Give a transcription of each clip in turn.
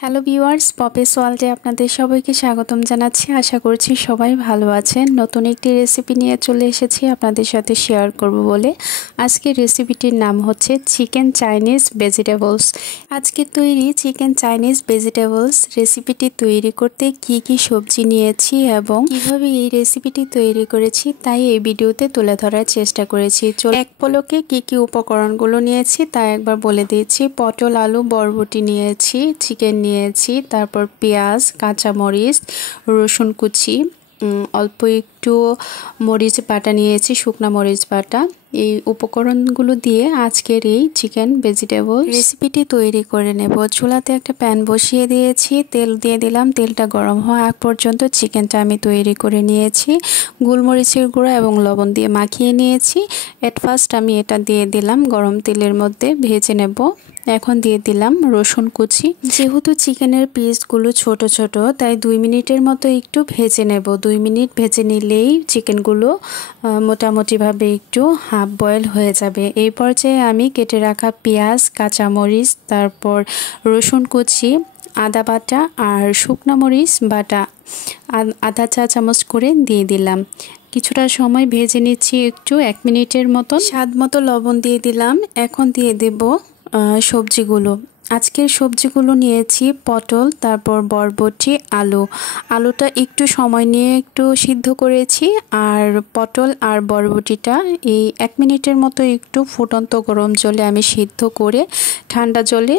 Hello viewers, Poppy's ওয়ার্ল্ডে আপনাদের সবাইকে স্বাগতম জানাচ্ছি। আশা করছি সবাই ভালো আছেন। নতুন একটি রেসিপি নিয়ে চলে এসেছি আপনাদের সাথে শেয়ার করব বলে। আজকের রেসিপিটির নাম হচ্ছে চিকেন চাইনিজ ভেজিটেবলস। আজকে তৈরি চিকেন চাইনিজ ভেজিটেবলস রেসিপিটি তৈরি করতে কি কি সবজি নিয়েছি এবং কিভাবে এই রেসিপিটি তৈরি করেছি তাই এই ভিডিওতে তুলে ধরার চেষ্টা করেছি। এক পলকে কি কি উপকরণগুলো নিয়েছি তা একবার বলে দিয়েছি। পটল, আলু, বরবটি নিয়েছি, চিকেন নিয়েছি, তারপর পেঁয়াজ, কাঁচামরিচ, রসুন কুচি, অল্প একটু মরিচ বাটা নিয়েছি, শুকনা মরিচ বাটা। এই উপকরণগুলো দিয়ে আজকের এই চিকেন ভেজিটেবল রেসিপিটি তৈরি করে নেব। চুলাতে একটা প্যান বসিয়ে দিয়েছি, তেল দিয়ে দিলাম। তেলটা গরম হওয়া আগ পর্যন্ত চিকেনটা আমি তৈরি করে নিয়েছি। গোলমরিচের গুঁড়া এবং লবণ দিয়ে মাখিয়ে নিয়েছি। এট ফার্স্ট আমি এটা দিয়ে দিলাম গরম তেলের মধ্যে, ভেজে নেব। এখন দিয়ে দিলাম রসুন কুচি। যেহেতু চিকেনের পিসগুলো ছোট ছোট তাই 2 মিনিটের মতো একটু ভেজে নেব। 2 মিনিট ভেজে নিলেই চিকেনগুলো মোটামুটিভাবে একটু হাফ বয়েল হয়ে যাবে। এই পর্যায়ে আমি কেটে রাখা পেঁয়াজ, কাঁচামরিচ, তারপর রসুন কুচি, আদা বাটা আর শুকনো মরিচ বাটা আধা চা চামচ করে দিয়ে দিলাম। কিছুটা সময় ভেজে নিচ্ছি একটু, 1 মিনিটের মতো। স্বাদ মতো লবণ দিয়ে দিলাম। এখন দিয়ে দেব সবজিগুলো। আজকের সবজিগুলো নিয়েছি পটল, তারপর বরবটি, আলুটা একটু সময় নিয়ে একটু সিদ্ধ করেছি। আর পটল আর বরবটিটা এই 1 মিনিটের মতো একটু ফুটন্ত গরম জলে আমি সিদ্ধ করে ঠান্ডা জলে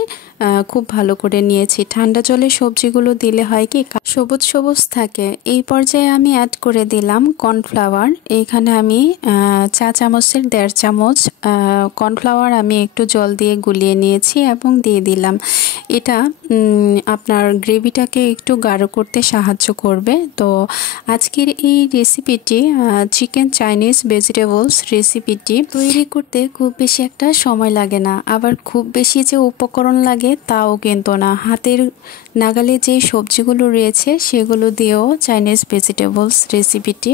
খুব ভালো করে নিয়েছি। ঠান্ডা জলে সবজিগুলো দিলে হয় কি সবুজ সবুজ থাকে। এই পর্যায়ে আমি অ্যাড করে দিলাম কর্নফ্লাওয়ার। এইখানে আমি চা চামচের 1.5 চামচ কর্নফ্লাওয়ার আমি একটু জল দিয়ে গুলিয়ে নিয়েছি এবং দিয়ে দিলাম। এটা আপনার গ্রেভিটাকে একটু গাঢ় করতে সাহায্য করবে। তো আজকের এই রেসিপিটি চিকেন চাইনিজ ভেজিটেবলস রেসিপিটি তৈরি করতে খুব বেশি একটা সময় লাগে না, আবার খুব বেশি যে উপকরণ লাগে তাও কিন্তু না। হাতের নাগালে যে সবজিগুলো রয়েছে সেগুলো দিয়েও চাইনিজ ভেজিটেবলস রেসিপিটি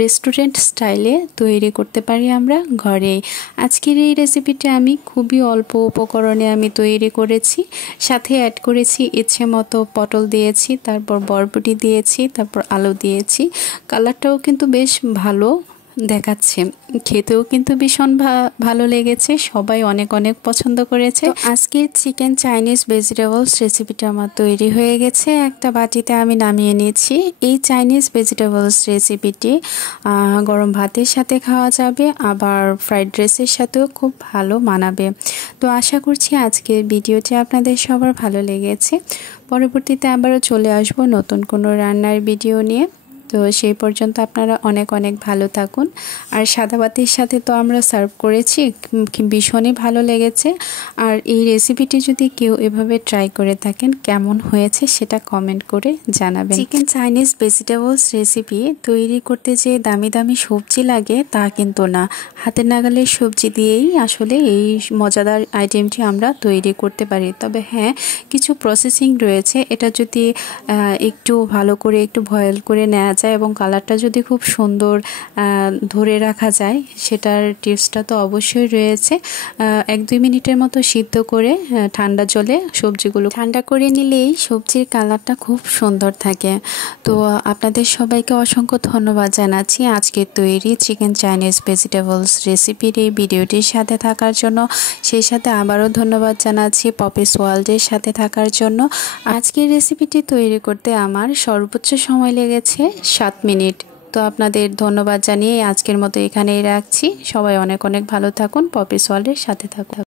রেস্টুরেন্ট স্টাইলে তৈরি করতে পারি আমরা ঘরেই। আজকের এই রেসিপিটি আমি খুবই অল্প উপকরণে আমি তৈরি করেছি। সাথে অ্যাড করেছি ইচ্ছে মতো পটল দিয়েছি, তারপর বরবটি দিয়েছি, তারপর আলু দিয়েছি। কালারটাও কিন্তু বেশ ভালো দেখাচ্ছে, খেতেও কিন্তু ভীষণ ভালো লেগেছে। সবাই অনেক অনেক পছন্দ করেছে। আজকের চিকেন চাইনিজ ভেজিটেবলস রেসিপিটা আমার তৈরি হয়ে গেছে। একটা বাটিতে আমি নামিয়ে নিয়েছি। এই চাইনিজ ভেজিটেবলস রেসিপিটি গরম ভাতের সাথে খাওয়া যাবে, আবার ফ্রাইড রাইসের সাথেও খুব ভালো মানাবে। তো আশা করছি আজকের ভিডিওটি আপনাদের সবার ভালো লেগেছে। পরবর্তীতে আবারও চলে আসবো নতুন কোনো রান্নার ভিডিও নিয়ে। তো সেই পর্যন্ত আপনারা অনেক অনেক ভালো থাকুন। আর সাদা ভাতের সাথে তো আমরা সার্ভ করেছি, ভীষণই ভালো লেগেছে। আর এই রেসিপিটি যদি কেউ এভাবে ট্রাই করে থাকেন কেমন হয়েছে সেটা কমেন্ট করে জানাবেন। চিকেন চাইনিজ ভেজিটেবলস রেসিপি তৈরি করতে যে দামি দামি সবজি লাগে তা কিন্তু না, হাতের নাগালের সবজি দিয়েই আসলে এই মজাদার আইটেমটি আমরা তৈরি করতে পারি। তবে হ্যাঁ, কিছু প্রসেসিং রয়েছে। এটা যদি একটু ভালো করে একটু বয়েল করে নেওয়া যায় এবং কালারটা যদি খুব সুন্দর ধরে রাখা যায়, সেটার টিপসটা তো অবশ্যই রয়েছে। 1-2 মিনিটের মতো সিদ্ধ করে ঠান্ডা জলে সবজিগুলো ঠান্ডা করে নিলেই সবজির কালারটা খুব সুন্দর থাকে। তো আপনাদের সবাইকে অসংখ্য ধন্যবাদ জানাচ্ছি আজকের তৈরি চিকেন চাইনিজ ভেজিটেবলস রেসিপির এই ভিডিওটির সাথে থাকার জন্য। সেই সাথে আবারও ধন্যবাদ জানাচ্ছি পপিস ওয়ার্ল্ডের সাথে থাকার জন্য। আজকের রেসিপিটি তৈরি করতে আমার সর্বোচ্চ সময় লেগেছে 7 মিনিট। তো আপনাদের ধন্যবাদ জানিয়ে আজকের মতো এখানেই রাখছি। সবাই অনেক অনেক ভালো থাকুন, পপিস ওয়ার্ল্ডের সাথে থাকুন।